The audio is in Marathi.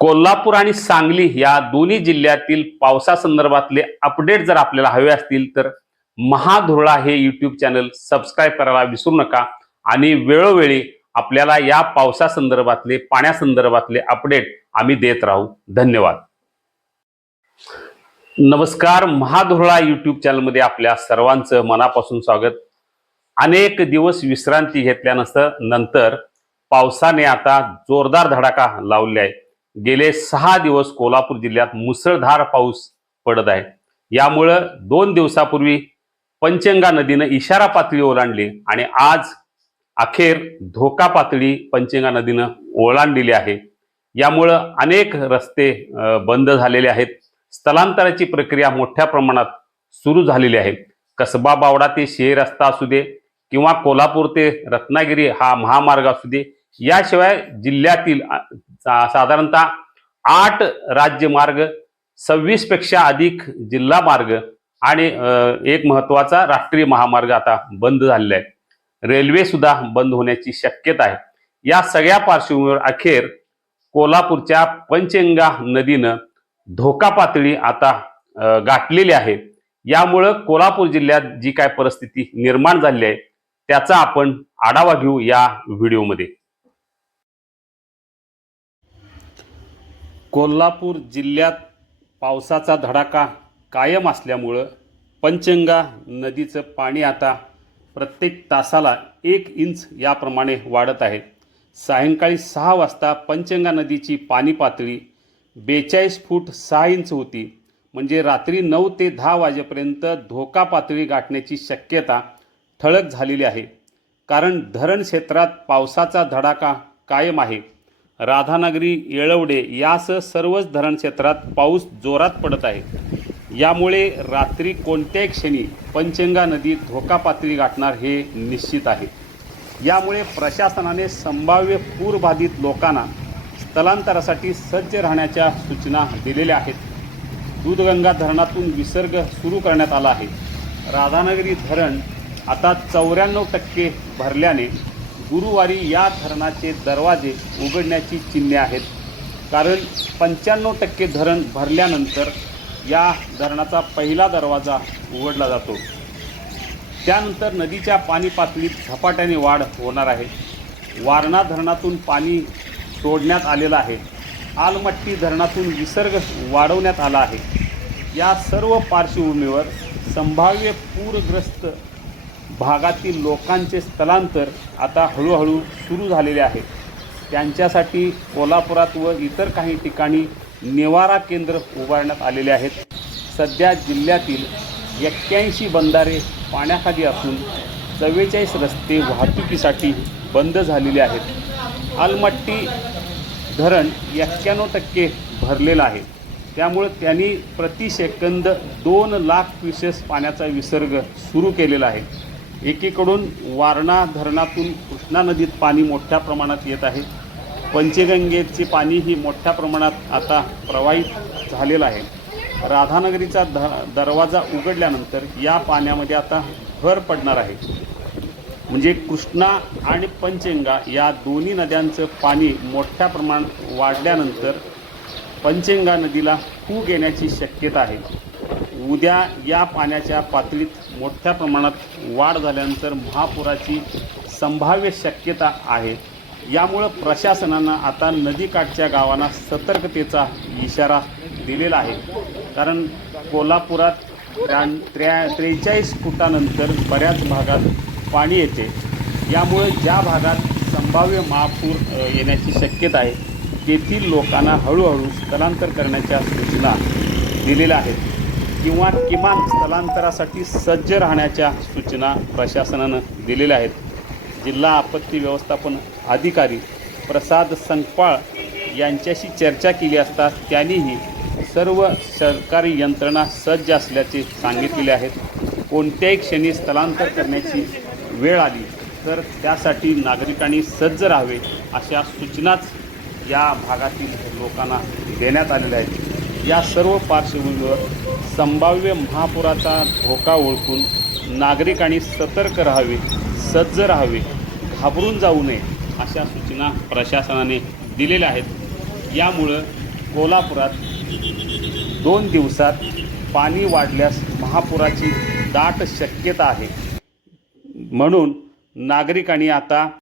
कोल्हापूर आणि सांगली या दोन्ही जिल्ह्यातील पावसासंदर्भातले अपडेट जर आपल्याला हवे असतील तर महाधुरळा हे यूट्यूब चॅनल सबस्क्राईब करायला विसरू नका आणि वेळोवेळी आपल्याला या पावसासंदर्भातले पाण्यासंदर्भातले अपडेट आम्ही देत राहू. धन्यवाद. नमस्कार महाधुरळा यूट्यूब चॅनलमध्ये आपल्या सर्वांचं मनापासून स्वागत. अनेक दिवस विश्रांती घेतल्यानंतर नंतर पावसाने आता जोरदार धडाका लावले आहे. गेले सहा दिवस कोल्हापूर जिल्ह्यात मुसळधार पाऊस पडत आहे. यामुळं दोन दिवसापूर्वी पंचंगा नदीनं इशारा पातळी ओलांडली आणि आज अखेर धोका पातळी पंचंगा नदीनं ओलांडलेली आहे. यामुळं अनेक रस्ते बंद झालेले आहेत. स्थलांतराची प्रक्रिया मोठ्या प्रमाणात सुरू झालेली आहे. कसबा बावडा ते शेह रस्ता असू दे किंवा कोल्हापूर ते रत्नागिरी हा महामार्ग असू दे याशिवाय जिल्ह्यातील साधारणतः आठ राज्यमार्ग सव्वीसपेक्षा अधिक जिल्हा मार्ग आणि एक महत्त्वाचा राष्ट्रीय महामार्ग आता बंद झालेला आहे. रेल्वे सुद्धा बंद होण्याची शक्यता आहे. या सगळ्या पार्श्वभूमीवर अखेर कोल्हापूरच्या पंचगंगा नदीनं धोका पातळी आता गाठलेली आहे. यामुळं कोल्हापूर जिल्ह्यात जी काय परिस्थिती निर्माण झाली आहे त्याचा आपण आढावा घेऊ या व्हिडिओमध्ये. कोल्हापूर जिल्ह्यात पावसाचा धडाका कायम असल्यामुळं पंचंगा नदीचं पाणी आता प्रत्येक तासाला एक इंच याप्रमाणे वाढत आहे. सायंकाळी सहा वाजता पंचंगा नदीची पाणी पातळी बेचाळीस फूट सहा इंच होती. म्हणजे रात्री नऊ ते दहा वाजेपर्यंत धोका पातळी गाठण्याची शक्यता ठळक झालेली आहे. कारण धरण क्षेत्रात पावसाचा धडाका कायम आहे. राधानगरी येळवडे यासह सर्वच धरण क्षेत्रात पाऊस जोरात पडत आहे. यामुळे रात्री कोणत्याही क्षणी पंचंगा नदी धोका पातळी गाठणार हे निश्चित आहे. यामुळे प्रशासनाने संभाव्य पूरबाधित लोकांना स्थलांतरासाठी सज्ज राहण्याच्या सूचना दिलेल्या आहेत. दूधगंगा धरणातून विसर्ग सुरू करण्यात आला आहे. राधानगरी धरण आता चौऱ्याण्णव टक्के भरल्याने गुरुवारी या धरणाचे दरवाजे उघडण्याची चिन्हे आहेत. कारण पंच्याण्णव टक्के धरण भरल्यानंतर या धरणाचा पहिला दरवाजा उघडला जातो. त्यानंतर नदीच्या पाणी पातळीत झपाट्याने वाढ होणार आहे. वारणा धरणातून पाणी सोडण्यात आलेलं आहे. आलमट्टी धरणातून विसर्ग वाढवण्यात आला आहे. या सर्व पार्श्वभूमीवर संभाव्य पूरग्रस्त भागातील लोकांचे स्थलांतर आता हळूहळू सुरू झालेले आहे. त्यांच्यासाठी कोल्हापुरात व इतर काही ठिकाणी निवारा केंद्र उभारण्यात आलेले आहेत. सध्या जिल्ह्यातील एक्क्याऐंशी बंधारे पाण्याखाली असून चव्वेचाळीस रस्ते वाहतुकीसाठी बंद झालेले आहेत. आलमट्टी धरण एक्क्याण्णव टक्के भरलेलं आहे. त्यामुळे त्यांनी प्रति सेकंद दोन लाख क्युसेस पाण्याचा विसर्ग सुरू केलेला आहे. एकीकडून वारणा धरणातून कृष्णा नदीत पाणी मोठ्या प्रमाणात येत आहे. पंचगंगेचे पाणी ही मोठ्या प्रमाणात आता प्रवाहित झालेलं आहे. राधानगरीचा ध दरवाजा उघडल्यानंतर या पाण्यामध्ये आता भर पडणार आहे. म्हणजे कृष्णा आणि पंचगंगा या दोन्ही नद्यांचं पाणी मोठ्या प्रमाणात वाढल्यानंतर पंचगंगा नदीला पूग येण्याची शक्यता आहे. उद्या या पाण्याच्या पातळीत मोठ्या प्रमाणात वाढ झाल्यानंतर महापुराची संभाव्य शक्यता आहे. यामुळं प्रशासनानं आता नदीकाठच्या गावांना सतर्कतेचा इशारा दिलेला आहे. कारण कोल्हापुरात त्र्या त्र्या त्रेचाळीस फुटानंतर बऱ्याच भागात पाणी येते. यामुळे ज्या भागात संभाव्य महापूर येण्याची शक्यता आहे तेथील लोकांना हळूहळू स्थलांतर करण्याच्या सूचना दिलेल्या आहेत. किंवा किमान स्थलांतरासाठी सज्ज राहण्याच्या सूचना प्रशासनानं दिलेल्या आहेत. जिल्हा आपत्ती व्यवस्थापन अधिकारी प्रसाद संकपाळ यांच्याशी चर्चा केली असता त्यांनीही सर्व सरकारी यंत्रणा सज्ज असल्याचे सांगितलेले आहेत. कोणत्याही क्षणी स्थलांतर करण्याची वेळ आली तर त्यासाठी नागरिकांनी सज्ज राहावे अशा सूचनाच या भागातील लोकांना देण्यात आलेल्या आहेत. या सर्व पार्श्वभूमीवर संभाव्य महापुराचा धोका ओळखून नागरिकांनी सतर्क राहावे सज्ज राहावे घाबरून जाऊ नये अशा सूचना प्रशासनाने दिलेल्या आहेत. यामुळं कोल्हापुरात दोन दिवसात पाणी वाढल्यास महापुराची दाट शक्यता आहे. म्हणून नागरिकांनी आता